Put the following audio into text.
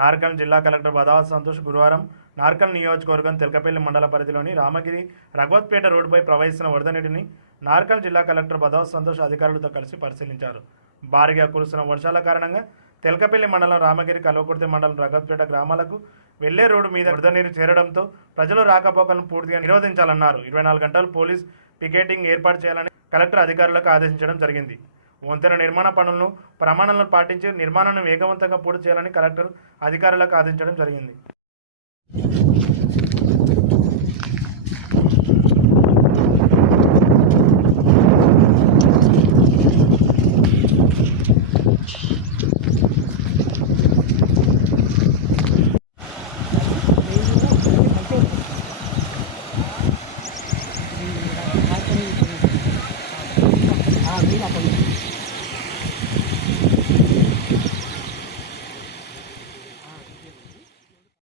నార్కల్ జిల్లా కలెక్టర్ బదావత్ సంతోష్ గురువారం నార్కల్ నియోజకవర్గం తెలకపల్లి మండల పరిధిలోని రామగిరి రఘవత్పేట రోడ్డుపై ప్రవహిస్తున్న వరద నీటిని నార్కల్ జిల్లా కలెక్టర్ బదావత్ సంతోష్ అధికారులతో కలిసి పరిశీలించారు. భారీగా కురుస్తున్న వర్షాల కారణంగా తెలకపల్లి మండలం రామగిరి కల్వకుర్తి మండలం రఘవత్పేట గ్రామాలకు వెళ్లే రోడ్డు మీద వరద నీరు చేరడంతో ప్రజలు రాకపోకలను పూర్తిగా నిరోధించాలన్నారు. 24 గంటలు పోలీస్ పికెటింగ్ ఏర్పాటు చేయాలని కలెక్టర్ అధికారులకు ఆదేశించడం జరిగింది. వంతెన నిర్మాణ పనులను ప్రమాణాలను పాటించి నిర్మాణాన్ని వేగవంతంగా పూర్తి చేయాలని కలెక్టర్ అధికారులకు ఆదేశించడం జరిగింది.